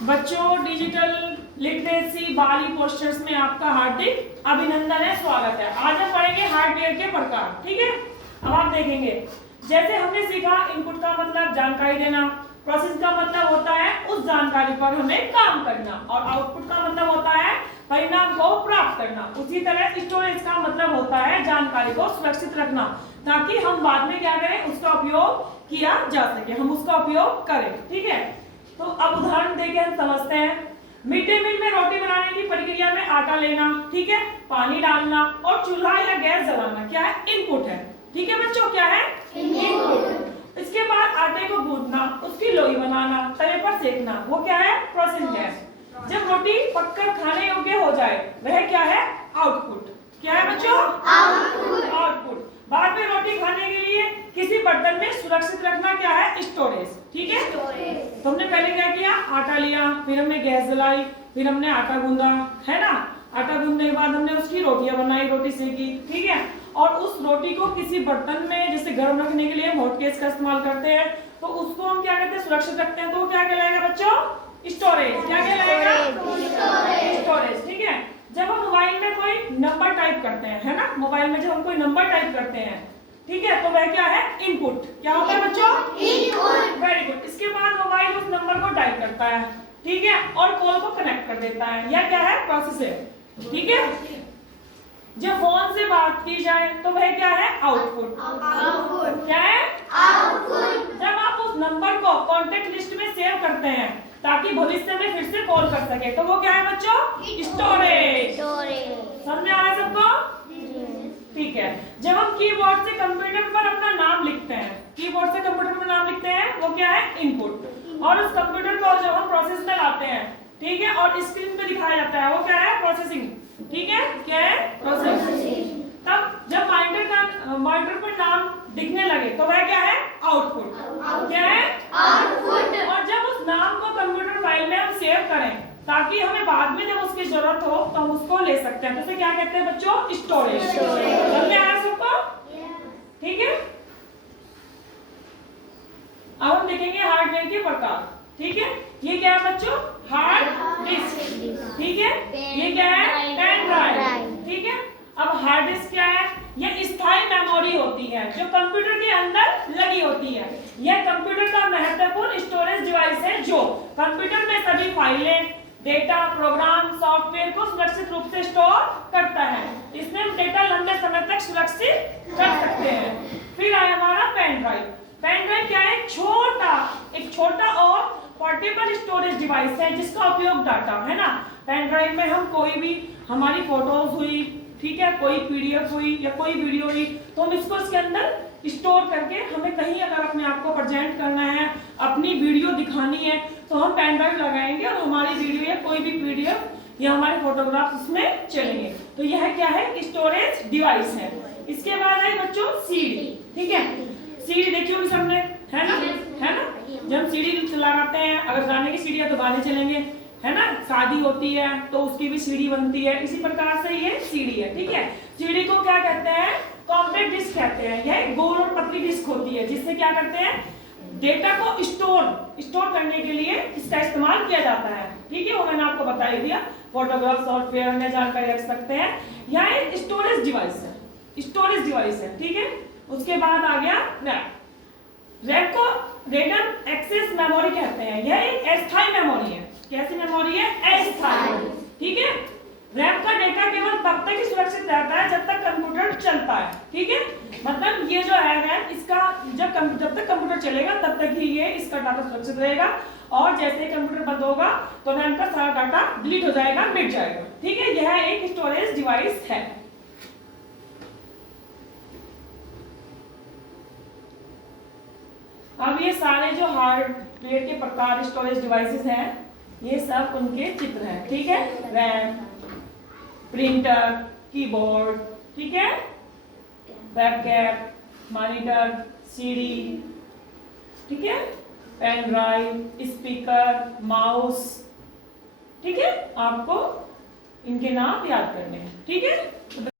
बच्चों, digital literacy बाली posters में आपका हार्दिक अभिनंदन है, स्वागत है। आज हम पढ़ेंगे हार्डवेयर के प्रकार। ठीक है, अब आप देखेंगे जैसे हमने सीखा इनपुट का मतलब जानकारी देना, प्रोसेस का मतलब होता है उस जानकारी पर हमें काम करना, और आउटपुट का मतलब होता है परिणाम को प्राप्त करना। उसी तरह स्टोरेज का मतलब होता है जानकारी को सुरक्षित रखना, ताकि हम बाद में क्या करें, उसका उपयोग किया जा सके, हम उसका उपयोग करें। ठीक है, तो अब उदाहरण देके हम समझते हैं। मिड डे मील में रोटी बनाने की प्रक्रिया में आटा लेना, ठीक है, पानी डालना और चूल्हा या गैस जलाना क्या है, इनपुट है। ठीक है बच्चों, क्या है, इनपुट। इसके बाद आटे को गूंथना, उसकी लोई बनाना, तवे पर सेकना, वो क्या है, प्रोसेस है। जब रोटी पककर खाने योग्य हो जाए वह क्या है, आउटपुट। क्या है बच्चों, आउटपुट। बाद में रोटी खाने के लिए किसी बर्तन में सुरक्षित रखना क्या है, स्टोरेज। ठीक है, तो हमने पहले क्या किया, आटा लिया, फिर हमने गैस जलाई, फिर हमने आटा गूंदा, है ना। आटा गूंदने के बाद हमने उसकी रोटियां बनाई, रोटी सेकी, ठीक है, और उस रोटी को किसी बर्तन में जैसे गर्म रखने के लिए हॉटकेस का इस्तेमाल करते हैं, तो उसको हम क्या करते हैं, सुरक्षित रखते हैं। तो वो क्या कहलाएगा बच्चों, स्टोरेज। क्या कहलाएगा, स्टोरेज। ठीक है, जब हम मोबाइल में कोई नंबर टाइप करते हैं, है ना, मोबाइल में जब हम कोई नंबर टाइप करते हैं, ठीक है, तो वह क्या है, इनपुट। क्या होता है बच्चों, इनपुट। Very good. इसके बाद मोबाइल उस नंबर को डायल करता है, ठीक है, और कॉल को कनेक्ट कर देता है, यह क्या है, प्रोसेस है। ठीक है, जब फोन से बात की जाए तो वह क्या है, आउटपुट। क्या है, आउटपुट। जब आप उस नंबर को कॉन्टेक्ट लिस्ट में सेव करते हैं ताकि भविष्य में फिर से कॉल कर सके, तो वो क्या है बच्चों, स्टोरेज। समझ में आ रहा है सबको, ठीक है। जब हम कीबोर्ड से कंप्यूटर पर अपना नाम लिखते हैं, कीबोर्ड से कंप्यूटर पर नाम लिखते हैं, वो क्या है, इनपुट। और उस कंप्यूटर को जब हम प्रोसेस में लाते हैं, ठीक है, और स्क्रीन पे दिखाया जाता है, वो क्या है, प्रोसेसिंग। ठीक है, क्या है, प्रोसेसिंग। तब जब मॉनिटर पर नाम दिखने लगे तो वह क्या है, आउटपुट। क्या है, आउटपुट। और जब उस नाम को कंप्यूटर फाइल में हम सेव करें ताकि हमें बाद में जब उसकी जरूरत हो तो हम उसको ले सकते हैं, तो उसे क्या कहते हैं बच्चों, स्टोरेज। समझ में आया सबको, ठीक है। अब हम देखेंगे हार्डवेयर के प्रकार। ठीक है, ये क्या है बच्चों, हार्ड डिस्क। ठीक है, ये क्या है, पेन ड्राइव। ठीक है, अब हार्ड डिस्क क्या है, यह स्थायी मेमोरी होती है जो कंप्यूटर के अंदर लगी होती है। यह कंप्यूटर का महत्वपूर्ण स्टोरेज डिवाइस है जो कंप्यूटर में सभी फाइलें, डेटा, प्रोग्राम, सॉफ्टवेयर को सुरक्षित रूप से स्टोर करता है। इसमें हम डेटा लंबे समय तक सुरक्षित रख सकते हैं। फिर आया हमारा पेन ड्राइव। पेन ड्राइव क्या है, एक छोटा और पोर्टेबल स्टोरेज डिवाइस है जिसका उपयोग डाटा, है ना, पेन ड्राइव में हम कोई भी हमारी फोटोज हुई, ठीक है, कोई पीडीएफ हुई या कोई वीडियो हुई, तो हम इसको इसके अंदर स्टोर करके हमें कहीं अगर अपने आप को प्रेजेंट करना है, अपनी वीडियो दिखानी है, तो हम पेन ड्राइव लगाएंगे और हमारी वीडियो या कोई भी पीडीएफ या हमारे फोटोग्राफ उसमें चलेंगे। तो यह क्या है, स्टोरेज डिवाइस है। इसके बाद है बच्चों सीडी। ठीक है, सीडी देखी होगी सबने, है ना, है ना। जब सीडी लगाते हैं, अगर गाने की सीडी है तो गाने चलेंगे, है ना, शादी होती है तो उसकी भी सीडी बनती है, इसी प्रकार से ये सीडी है। ठीक है, सीडी को क्या कहते हैं, कॉम्पैक्ट डिस्क कहते हैं। यह गोल और पतली डिस्क होती है जिससे क्या करते हैं, डेटा को स्टोर करने के लिए इसका इस्तेमाल किया जाता है। ठीक है, वो मैंने आपको बता ही दिया, फोटोग्राफ, सॉफ्टवेयर, अन्य जानकारी रख सकते हैं। यह एक स्टोरेज डिवाइस है, स्टोरेज डिवाइस है। ठीक है, उसके बाद आ गया रैम। रैम को रैंडम एक्सेस मेमोरी कहते हैं। यह एक अस्थायी मेमोरी है। कैसी मेमोरी है, अस्थायी। ठीक है, रैम का डेटा केवल तब तक ही सुरक्षित रहता है जब तक कंप्यूटर चलता है। ठीक है, मतलब ये जो है रैम, इसका जब तक कंप्यूटर चलेगा तब तक ही ये इसका डाटा सुरक्षित रहेगा, और जैसे ही कंप्यूटर बंद होगा तो रैम का सारा डाटा डिलीट हो जाएगा, मिट जाएगा। ठीक है, यह एक स्टोरेज डिवाइस है। अब ये सारे जो हार्डवेयर के प्रकार स्टोरेज डिवाइसेस हैं, ये सब उनके चित्र हैं। ठीक है, रैम, प्रिंटर, कीबोर्ड, ठीक है, वेबकैम, मॉनिटर, सीडी, ठीक है, पेन ड्राइव, स्पीकर, माउस। ठीक है, आपको इनके नाम याद करने हैं। ठीक है।